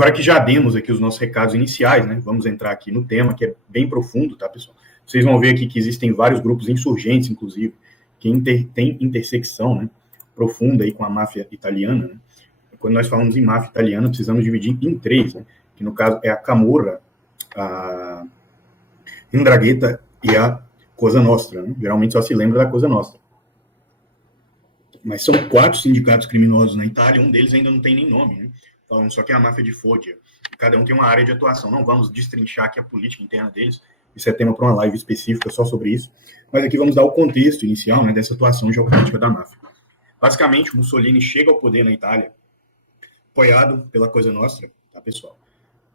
Agora que já demos aqui os nossos recados iniciais, né, vamos entrar aqui no tema, que é bem profundo, tá, pessoal? Vocês vão ver aqui que existem vários grupos insurgentes, inclusive, que tem intersecção, né, profunda aí com a máfia italiana, né? Quando nós falamos em máfia italiana, precisamos dividir em três, né, que no caso é a Camorra, a 'Ndrangheta e a Cosa Nostra, né? Geralmente só se lembra da Cosa Nostra. Mas são 4 sindicatos criminosos na Itália, um deles ainda não tem nem nome, né? Falando só que é a máfia de Foggia. Cada um tem uma área de atuação. Não vamos destrinchar aqui a política interna deles, isso é tema para uma live específica só sobre isso. Mas aqui vamos dar o contexto inicial, né, dessa atuação geopolítica da máfia. Basicamente, Mussolini chega ao poder na Itália, apoiado pela Cosa Nostra, tá, pessoal?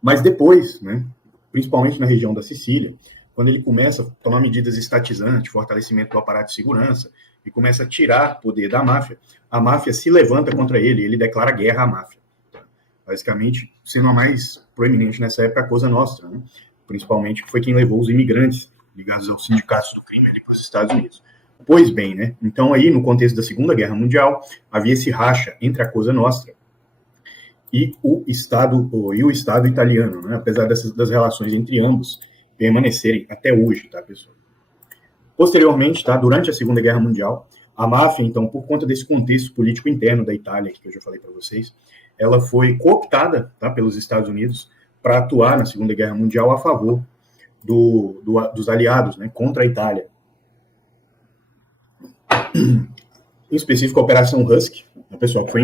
Mas depois, né, principalmente na região da Sicília, quando ele começa a tomar medidas estatizantes, fortalecimento do aparato de segurança, e começa a tirar poder da máfia, a máfia se levanta contra ele, ele declara guerra à máfia. Basicamente, sendo a mais proeminente nessa época a Cosa Nostra, né? Principalmente foi quem levou os imigrantes ligados aos sindicatos do crime ali para os Estados Unidos. Pois bem, né? Então aí, no contexto da Segunda Guerra Mundial, havia esse racha entre a Cosa Nostra e o Estado italiano, né? Apesar das relações entre ambos permanecerem até hoje, tá, pessoal? Posteriormente, tá, durante a Segunda Guerra Mundial, a máfia, então, por conta desse contexto político interno da Itália, que eu já falei para vocês, ela foi cooptada, tá, pelos Estados Unidos para atuar na Segunda Guerra Mundial a favor dos aliados, né, contra a Itália. Em específico, a Operação Husky, né, pessoal, que foi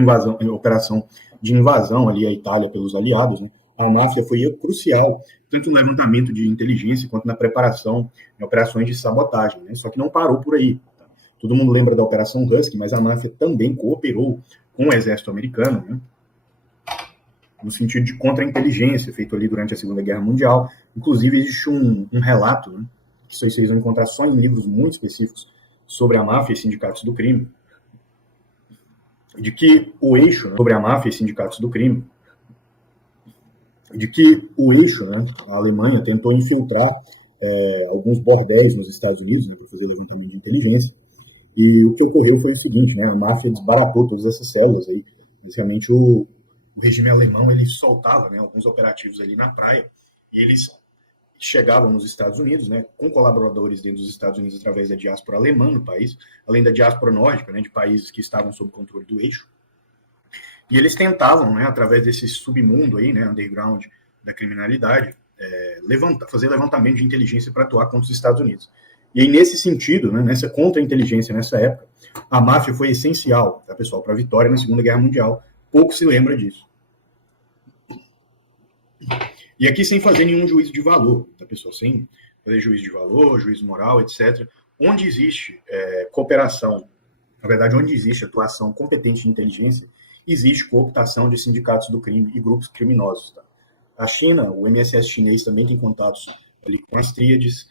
operação de invasão ali à Itália pelos aliados, né. A máfia foi crucial, tanto no levantamento de inteligência quanto na preparação de operações de sabotagem, né? Só que não parou por aí. Tá? Todo mundo lembra da Operação Husky, mas a máfia também cooperou com o exército americano, né? No sentido de contra-inteligência, feito ali durante a Segunda Guerra Mundial. Inclusive, existe um relato, né, que vocês vão encontrar só em livros muito específicos sobre a máfia e sindicatos do crime, de que o eixo, né, sobre a máfia e sindicatos do crime, de que o eixo, né, a Alemanha, tentou infiltrar alguns bordéis nos Estados Unidos, né, para fazer levantamento de inteligência, e o que ocorreu foi o seguinte, né, a máfia desbaratou todas essas células aí. Basicamente, o regime alemão, ele soltava, né, alguns operativos ali na praia, e eles chegavam nos Estados Unidos, né, com colaboradores dentro dos Estados Unidos através da diáspora alemã no país, além da diáspora nórdica, né, de países que estavam sob controle do eixo. E eles tentavam, né, através desse submundo aí, né, underground da criminalidade, fazer levantamento de inteligência para atuar contra os Estados Unidos. E aí, nesse sentido, né, nessa contra-inteligência nessa época, a máfia foi essencial, tá, pessoal, para a vitória na Segunda Guerra Mundial. Pouco se lembra disso. E aqui sem fazer nenhum juízo de valor, tá, pessoal? Sem fazer juízo de valor, juízo moral, etc. Onde existe cooperação, na verdade, onde existe atuação competente de inteligência, existe cooptação de sindicatos do crime e grupos criminosos. Tá? A China, o MSS chinês também tem contatos ali com as tríades.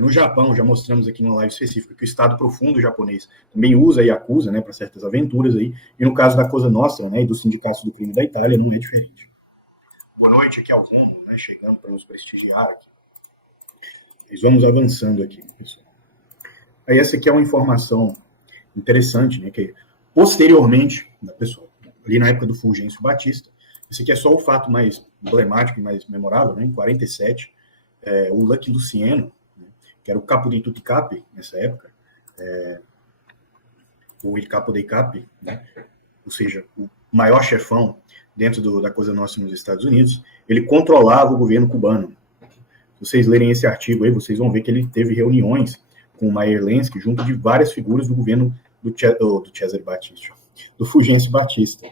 No Japão, já mostramos aqui numa live específica que o Estado Profundo japonês também usa a Yakuza, né, para certas aventuras aí. E no caso da Cosa Nostra, né, e dos sindicatos do crime da Itália, não é diferente. Boa noite, aqui é o Romulo, né, chegando para nos prestigiar aqui. Mas vamos avançando aqui, pessoal. Aí essa aqui é uma informação interessante, né, que posteriormente, pessoal, ali na época do Fulgêncio Batista, esse aqui é só o fato mais emblemático e mais memorável, né, em 47, o Lucky Luciano, né, que era o capo de tutti capi nessa época, o Il Capo dei Capi, né, ou seja, o maior chefão dentro da Cosa Nostra nos Estados Unidos, ele controlava o governo cubano. Se vocês lerem esse artigo aí, vocês vão ver que ele teve reuniões com o Meyer Lansky, junto de várias figuras do governo do Cesare Battisti, do Fulgêncio Batista.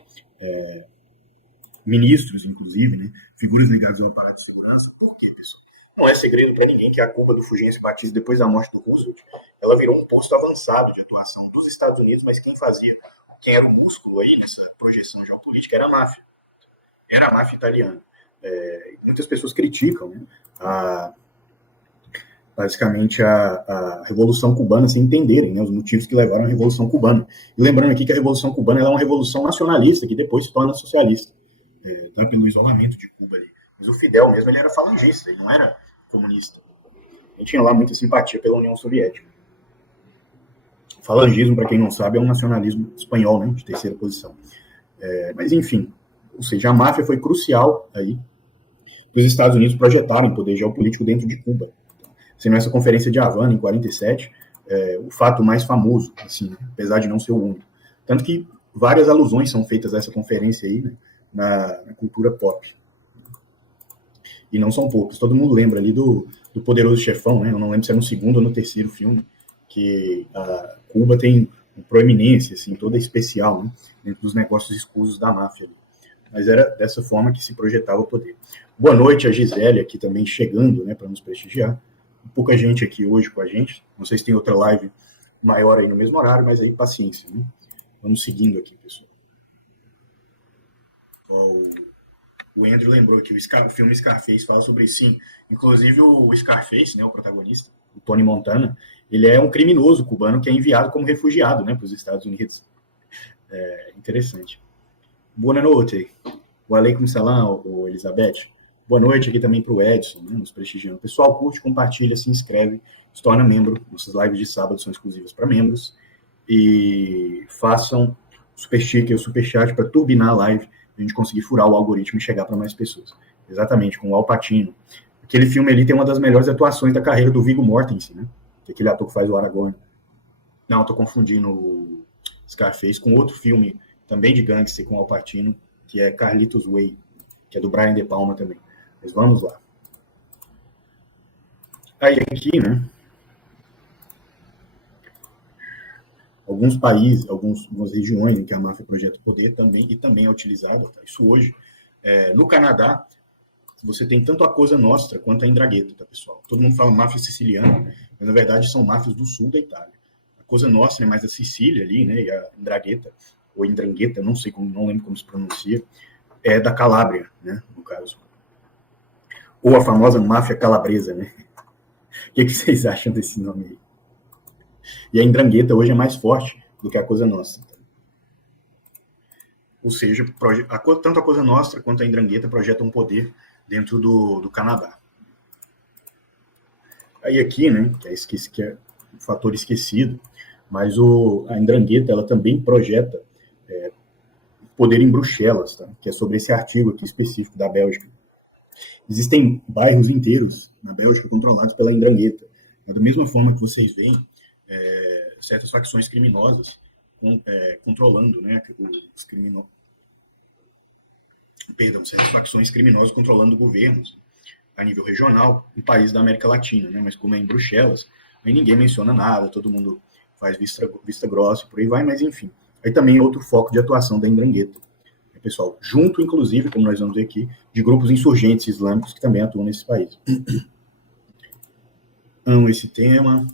Ministros, inclusive, né, figuras ligadas ao aparato de segurança. Por quê, pessoal? Não é segredo para ninguém que a Cuba do Fulgêncio Batista, depois da morte do Roosevelt, ela virou um posto avançado de atuação dos Estados Unidos, mas quem era o músculo aí nessa projeção geopolítica era a máfia. Era a máfia italiana. Muitas pessoas criticam, né, basicamente a Revolução Cubana sem entenderem, né, os motivos que levaram à Revolução Cubana. E lembrando aqui que a Revolução Cubana é uma revolução nacionalista que depois se torna socialista, tá, pelo isolamento de Cuba ali. Mas o Fidel mesmo, ele era falangista, ele não era comunista. Ele tinha lá muita simpatia pela União Soviética. Falangismo, para quem não sabe, é um nacionalismo espanhol, né, de terceira posição. Mas enfim, Ou seja, a máfia foi crucial aí para os Estados Unidos projetarem poder geopolítico dentro de Cuba. Sendo essa conferência de Havana, em 47, o fato mais famoso, assim, apesar de não ser o único. Tanto que várias alusões são feitas a essa conferência aí, né, na cultura pop. E não são poucos. Todo mundo lembra ali do Poderoso Chefão, né? Eu não lembro se é no segundo ou no terceiro filme, que a Cuba tem uma proeminência, assim, toda especial, né, dentro dos negócios escusos da máfia. Mas era dessa forma que se projetava o poder. Boa noite a Gisele aqui também chegando, né, para nos prestigiar. Pouca gente aqui hoje com a gente. Não sei se tem outra live maior aí no mesmo horário, mas aí paciência, né? Vamos seguindo aqui, pessoal. O Andrew lembrou que o filme Scarface fala sobre sim. Inclusive o Scarface, né, o protagonista, o Tony Montana, ele é um criminoso cubano que é enviado como refugiado, né, para os Estados Unidos. Interessante. Boa noite. Walaikum salam, Elizabeth. Boa noite aqui também para o Edson, né, nos prestigiando. Pessoal, curte, compartilha, se inscreve, se torna membro. Nossas lives de sábado são exclusivas para membros. E façam super sticker, super chat para turbinar a live, a gente conseguir furar o algoritmo e chegar para mais pessoas. Exatamente, com o Al Pacino. Aquele filme ali tem uma das melhores atuações da carreira do Viggo Mortensen, né? Que é aquele ator que faz o Aragorn. Não, estou confundindo o Scarface com outro filme, também de gangster, com o Al Pacino, que é Carlitos Way, que é do Brian De Palma também. Mas vamos lá. Aí aqui, né? Alguns países, algumas regiões em que a máfia projeta poder também, e também é utilizada, tá? Isso hoje. No Canadá, você tem tanto a Cosa Nostra quanto a Ndrangheta, tá, pessoal? Todo mundo fala máfia siciliana, mas na verdade são máfias do sul da Itália. A Cosa Nostra é mais a Sicília ali, né? E a Ndrangheta, ou Ndrangheta, não lembro como se pronuncia, é da Calábria, né? No caso. Ou a famosa máfia calabresa, né? O que vocês acham desse nome aí? E a Ndrangheta hoje é mais forte do que a Cosa Nostra. Ou seja, tanto a Cosa Nostra quanto a Ndrangheta projetam um poder dentro do Canadá. Aí aqui, né, que é um fator esquecido, mas a Ndrangheta, ela também projeta poder em Bruxelas, tá? Que é sobre esse artigo aqui específico da Bélgica. Existem bairros inteiros na Bélgica controlados pela Ndrangheta. Da mesma forma que vocês veem certas facções criminosas controlando, né, certas facções criminosas controlando governos a nível regional, em países da América Latina, né? Mas como é em Bruxelas, aí ninguém menciona nada, todo mundo faz vista grossa, por aí vai, mas enfim. Aí também é outro foco de atuação da Ndrangheta, pessoal, junto, inclusive, como nós vamos ver aqui, de grupos insurgentes islâmicos que também atuam nesse país. Amo esse tema.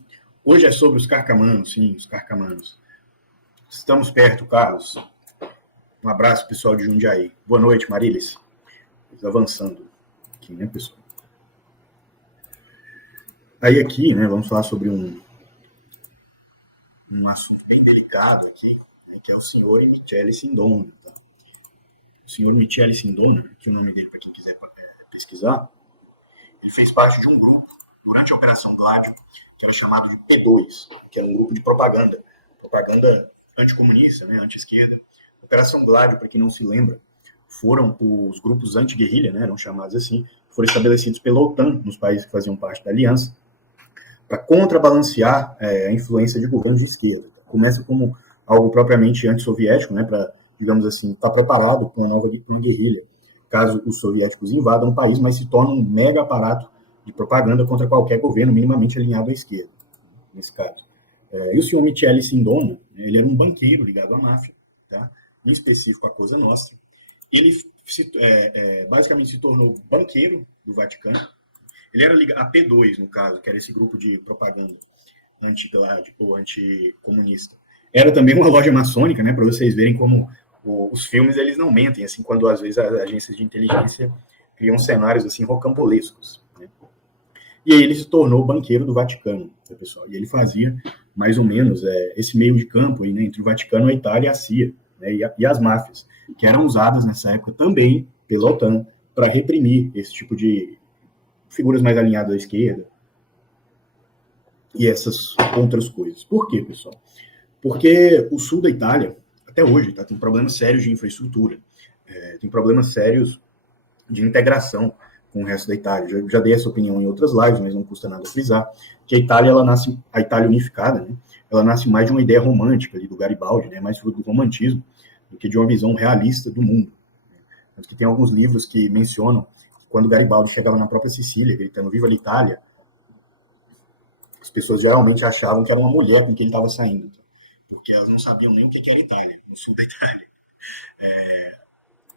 Hoje é sobre os carcamanos, sim, os carcamanos. Estamos perto, Carlos. Um abraço, pessoal de Jundiaí. Boa noite, Marilis. Avançando aqui, né, pessoal? Aí aqui, né, vamos falar sobre um assunto bem delicado aqui, né, que é o senhor Michele Sindona. Tá? O senhor Michele Sindona, que é o nome dele para quem quiser pesquisar, ele fez parte de um grupo durante a Operação Gládio, que era chamado de P2, que era um grupo de propaganda anticomunista, né, anti-esquerda. Operação Gládio, para quem não se lembra, foram os grupos anti-guerrilha, né, eram chamados assim, foram estabelecidos pela OTAN nos países que faziam parte da aliança, para contrabalancear a influência de governos de esquerda. Começa como algo propriamente antissoviético, né, para, digamos assim, estar preparado para uma guerrilha, caso os soviéticos invadam o país, mas se torna um mega aparato de propaganda contra qualquer governo minimamente alinhado à esquerda, nesse caso. E o senhor Michele Sindona, ele era um banqueiro ligado à máfia, tá? Em específico a Cosa Nostra. Ele basicamente se tornou banqueiro do Vaticano. Ele era ligado a P2, no caso, que era esse grupo de propaganda anti-Gládio ou anticomunista. Era também uma loja maçônica, né, para vocês verem como os filmes eles não mentem, assim, quando às vezes as agências de inteligência criam cenários assim rocambolescos. Né? E aí ele se tornou banqueiro do Vaticano, né, pessoal. E ele fazia mais ou menos esse meio de campo aí, né, entre o Vaticano, a Itália e a CIA, né, e as máfias, que eram usadas nessa época também pela OTAN para reprimir esse tipo de figuras mais alinhadas à esquerda e essas outras coisas. Por quê, pessoal? Porque o sul da Itália, até hoje, tem problemas sérios de infraestrutura. tem problemas sérios de integração com o resto da Itália. Já dei essa opinião em outras lives, mas não custa nada frisar, que a Itália, a Itália unificada, né, ela nasce mais de uma ideia romântica ali do Garibaldi, né, mais fruto do romantismo, do que de uma visão realista do mundo. Tanto que tem alguns livros que mencionam que quando Garibaldi chegava na própria Sicília, gritando Viva l'Italia, as pessoas geralmente achavam que era uma mulher com quem ele estava saindo, porque elas não sabiam nem o que era Itália, no sul da Itália.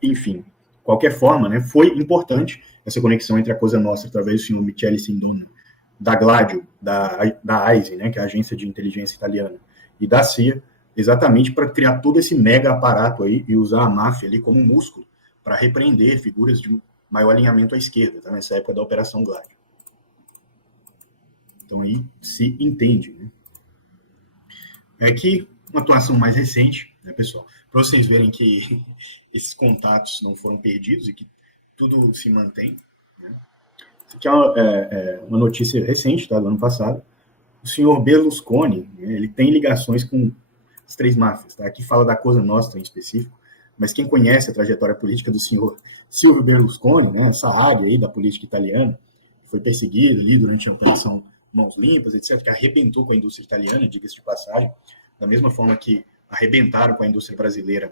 Enfim, qualquer forma, né, foi importante essa conexão entre a Cosa Nostra, através do senhor Michele Sindona, da Gladio, da AISE, né, que é a agência de inteligência italiana, e da CIA, exatamente para criar todo esse mega aparato aí e usar a máfia ali como músculo para repreender figuras de maior alinhamento à esquerda, tá, nessa época da Operação Gladio. Então aí se entende, né? É que uma atuação mais recente, né, pessoal, para vocês verem que esses contatos não foram perdidos e que tudo se mantém. Né? Isso aqui é uma notícia recente, tá, do ano passado. O senhor Berlusconi, né, ele tem ligações com as três máfias. Tá? Aqui fala da Cosa Nostra em específico, mas quem conhece a trajetória política do senhor Silvio Berlusconi, né, essa área aí da política italiana, foi perseguido ali durante a Operação Mãos Limpas, etc., que arrebentou com a indústria italiana, diga-se de passagem, da mesma forma que arrebentaram com a indústria brasileira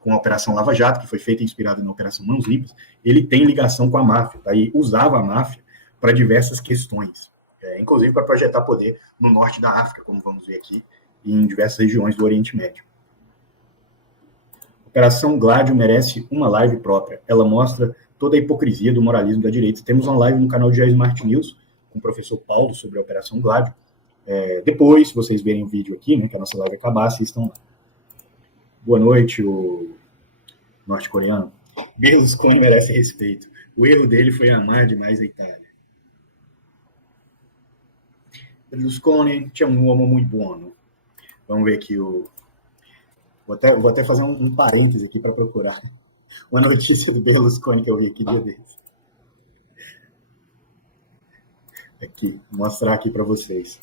com a Operação Lava Jato, que foi feita e inspirada na Operação Mãos Limpas, ele tem ligação com a máfia, tá? E usava a máfia para diversas questões, inclusive para projetar poder no norte da África, como vamos ver aqui, e em diversas regiões do Oriente Médio. A Operação Gladio merece uma live própria. Ela mostra toda a hipocrisia do moralismo da direita. Temos uma live no canal de Jair Smart News, com o professor Paulo, sobre a Operação Gladio. Depois, se vocês verem o vídeo aqui, né, que a nossa live acabar, assistam lá. Boa noite, o norte-coreano. Berlusconi merece respeito. O erro dele foi amar demais a Itália. Berlusconi tinha um homem muito bom. Vamos ver aqui o... Vou até fazer um parêntese aqui para procurar uma notícia do Berlusconi que eu vi aqui dia desses. Aqui, mostrar aqui para vocês.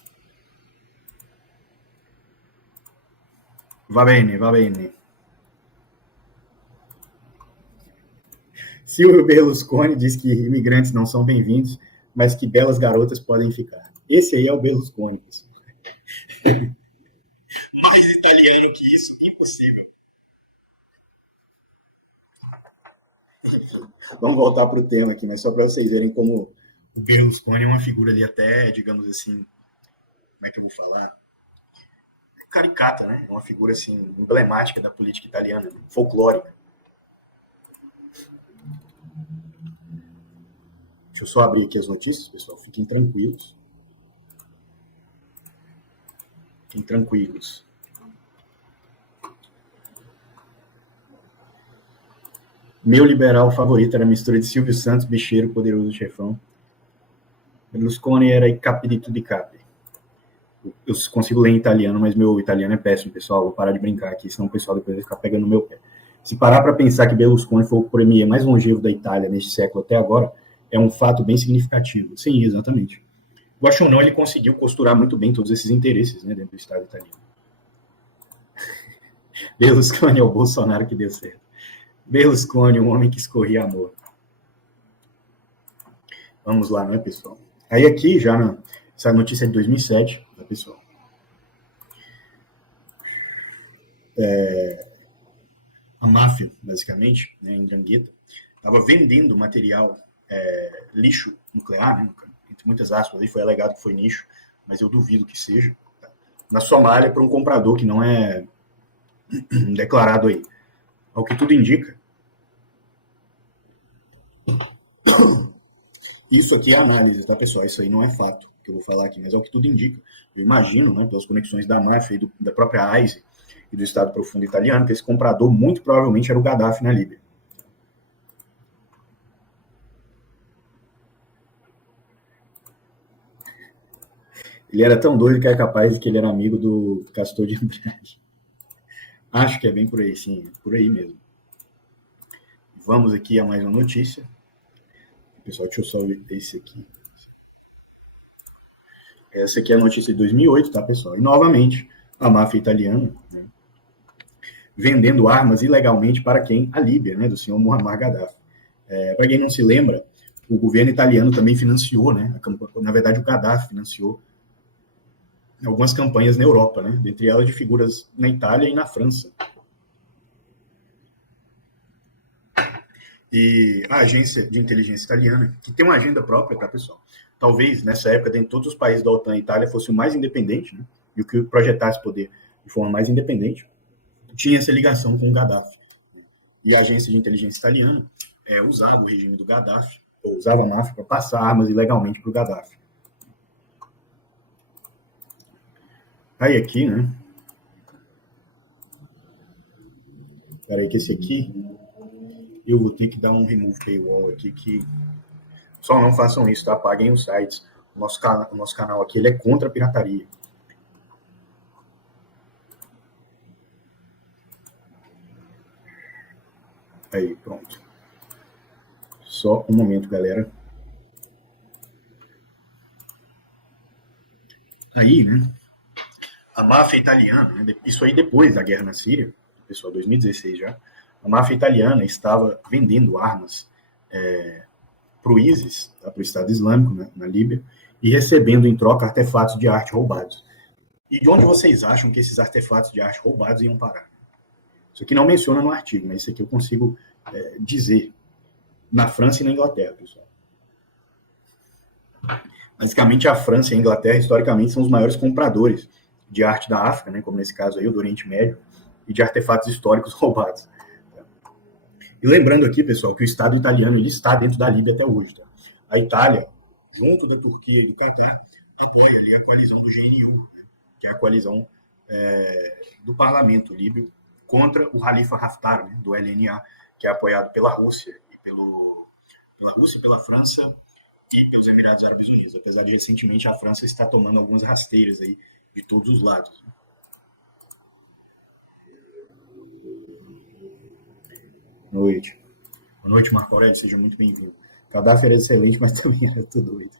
Va bene, va bene. Silvio Berlusconi diz que imigrantes não são bem-vindos, mas que belas garotas podem ficar. Esse aí é o Berlusconi. Mais italiano que isso, impossível. Vamos voltar para o tema aqui, mas só para vocês verem como o Berlusconi é uma figura ali até, digamos assim, como é que eu vou falar? Caricata, né? É uma figura assim emblemática da política italiana, folclórica. Deixa eu só abrir aqui as notícias, pessoal. Fiquem tranquilos. Fiquem tranquilos. Meu liberal favorito era a mistura de Silvio Santos, bicheiro, poderoso chefão. Berlusconi era capito di capi. Eu consigo ler em italiano, mas meu italiano é péssimo, pessoal. Vou parar de brincar aqui, senão o pessoal depois vai ficar pegando no meu pé. Se parar para pensar que Berlusconi foi o premier mais longevo da Itália neste século até agora, é um fato bem significativo. Sim, exatamente. Gosto ou não, ele conseguiu costurar muito bem todos esses interesses, né, dentro do Estado italiano. Berlusconi é o Bolsonaro que deu certo. Berlusconi, um homem que escorria amor. Vamos lá, né, pessoal? Aí aqui, já essa notícia é de 2007, tá, pessoal? A máfia, basicamente, né, em Drangheta, estava vendendo material lixo nuclear, né, entre muitas aspas, aí foi alegado que foi nicho, mas eu duvido que seja, tá? Na Somália, para um comprador que não é declarado aí. Ao que tudo indica, isso aqui é análise, tá, pessoal? Isso aí não é fato que eu vou falar aqui, mas é o que tudo indica. Eu imagino, né, pelas conexões da máfia e da própria AISE e do Estado Profundo Italiano, que esse comprador muito provavelmente era o Gaddafi na Líbia. Ele era tão doido que é capaz de que ele era amigo do Castor de Andrade. Acho que é bem por aí, sim, por aí mesmo. Vamos aqui a mais uma notícia. Pessoal, deixa eu só ver esse aqui. Essa aqui é a notícia de 2008, tá, pessoal? E, novamente, a máfia italiana, né, vendendo armas ilegalmente para quem? A Líbia, né, do senhor Muammar Gaddafi. Para quem não se lembra, o governo italiano também financiou, né, na verdade o Gaddafi financiou algumas campanhas na Europa, né, dentre elas de figuras na Itália e na França. E a agência de inteligência italiana, que tem uma agenda própria, tá, pessoal? Talvez, nessa época, dentro de todos os países da OTAN, a Itália fosse o mais independente, né? E o que projetasse poder de forma mais independente, tinha essa ligação com o Gaddafi. E a agência de inteligência italiana usava o regime do Gaddafi, ou usava a máfia para passar armas ilegalmente para o Gaddafi. Aí aqui, né? Espera aí que esse aqui, eu vou ter que dar um remove paywall aqui, que só não façam isso, tá? Apaguem os sites. O nosso canal aqui ele é contra a pirataria. Aí, pronto. Só um momento, galera. Aí, né? A máfia italiana, né, isso aí depois da guerra na Síria, pessoal, 2016 já, a máfia italiana estava vendendo armas para o ISIS, tá, para o Estado Islâmico, né, na Líbia, e recebendo em troca artefatos de arte roubados. E de onde vocês acham que esses artefatos de arte roubados iam parar? Isso aqui não menciona no artigo, mas isso aqui eu consigo dizer. Na França e na Inglaterra, pessoal. Basicamente, a França e a Inglaterra, historicamente, são os maiores compradores de arte da África, né, como nesse caso aí, o do Oriente Médio, e de artefatos históricos roubados. E lembrando aqui, pessoal, que o Estado italiano ele está dentro da Líbia até hoje. Tá? A Itália, junto da Turquia e do Catar, apoia ali a coalizão do GNU, né, que é a coalizão do parlamento líbio contra o Khalifa Haftar, né, do LNA, que é apoiado pela Rússia e pela Rússia, pela França e pelos Emirados Árabes Unidos, apesar de recentemente a França estar tomando algumas rasteiras aí de todos os lados. Boa noite. Boa noite, Marco Aurélio, seja muito bem-vindo. Gaddafi era excelente, mas também era tudo doido.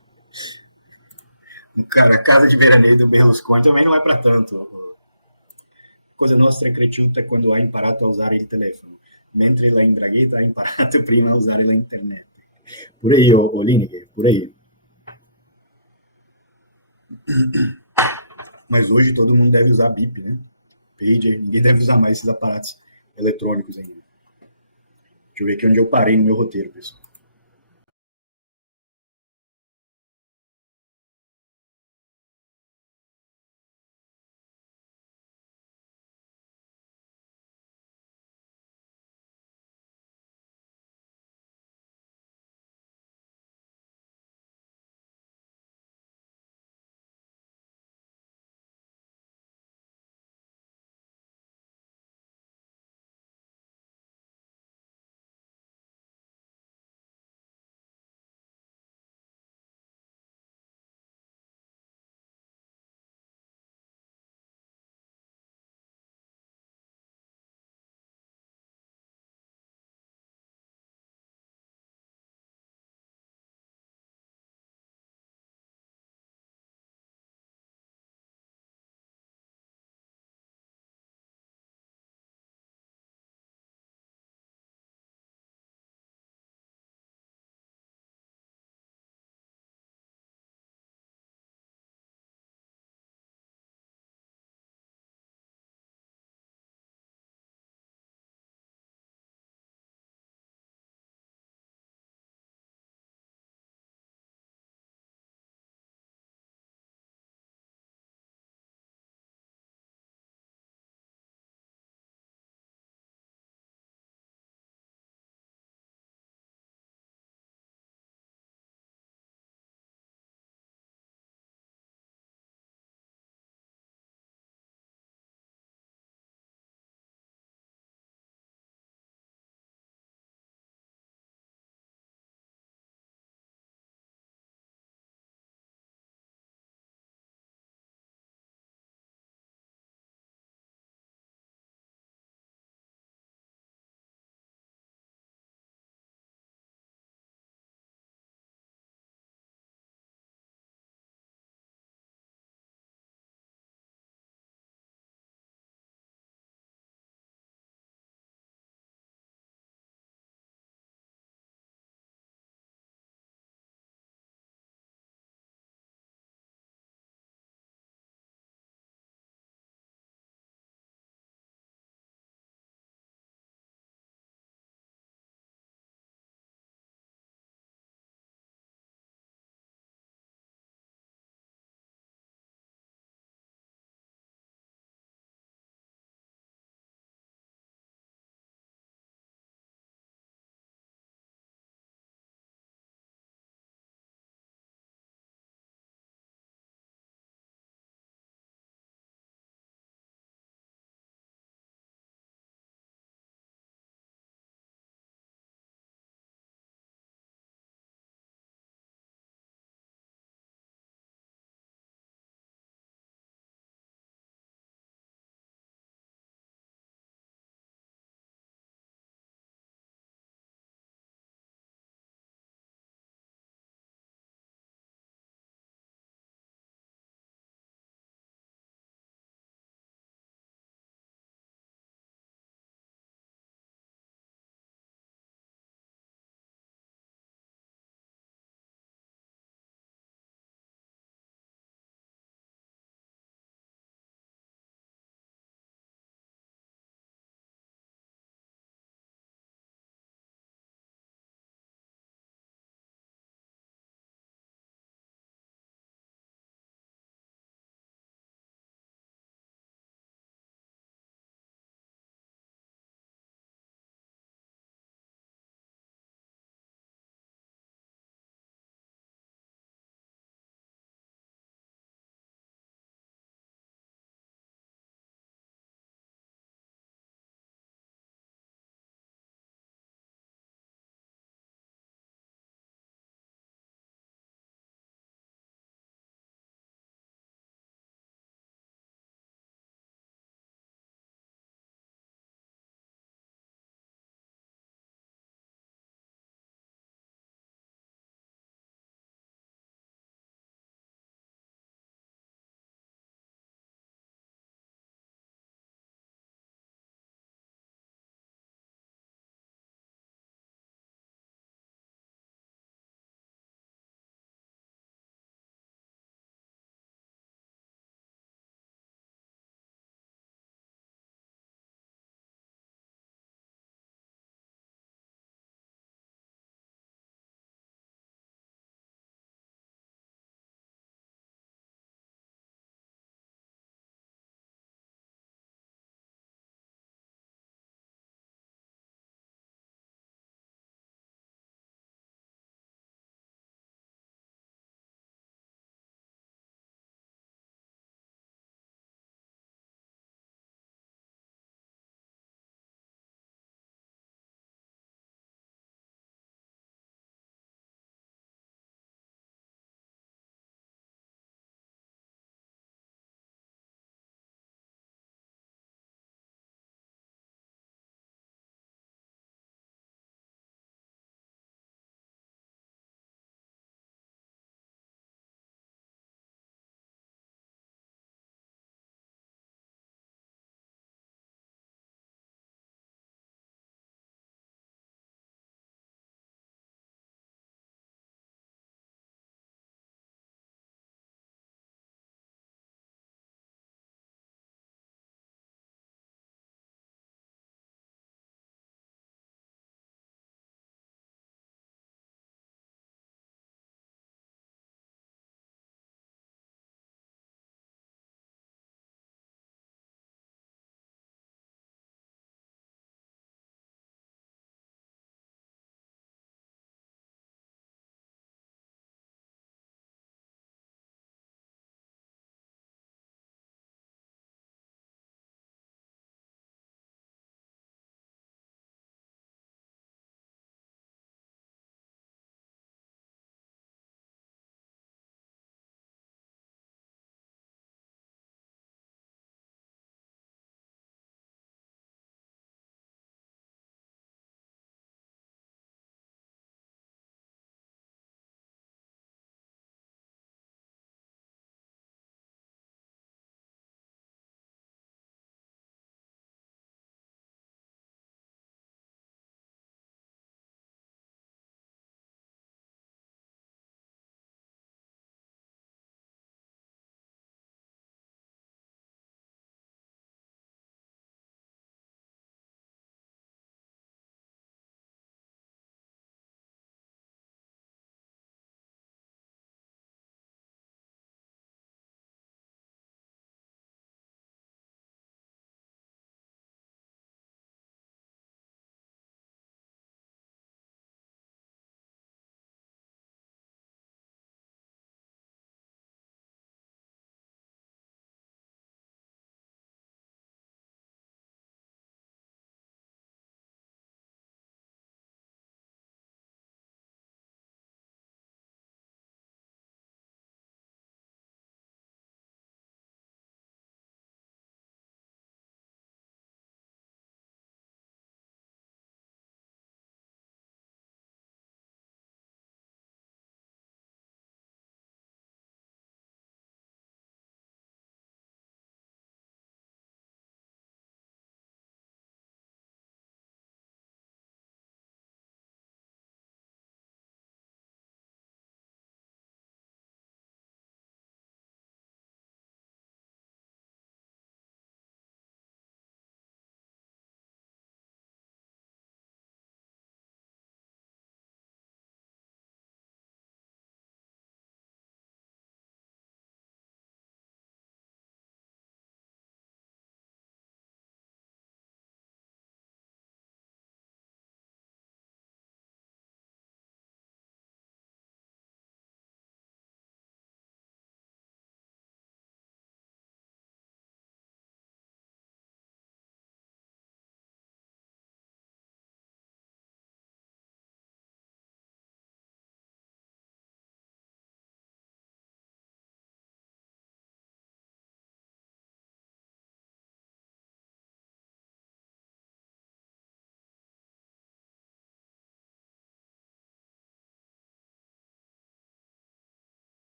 Cara, a casa de veraneio do Berlusconi também não é para tanto. Cosa nostra è cresciuta quando ha imparato a usare il telefono, mentre la Indraghita ha imparato prima a usare la internet. Por aí, ô Lineker, por aí. Mas hoje todo mundo deve usar BIP, né? Pager, ninguém deve usar mais esses aparatos eletrônicos ainda. Deixa eu ver aqui onde eu parei no meu roteiro, pessoal.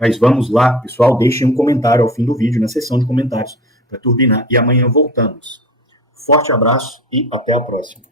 Mas vamos lá, pessoal, deixem um comentário ao fim do vídeo, na seção de comentários, para turbinar. E amanhã voltamos. Forte abraço e até a próxima.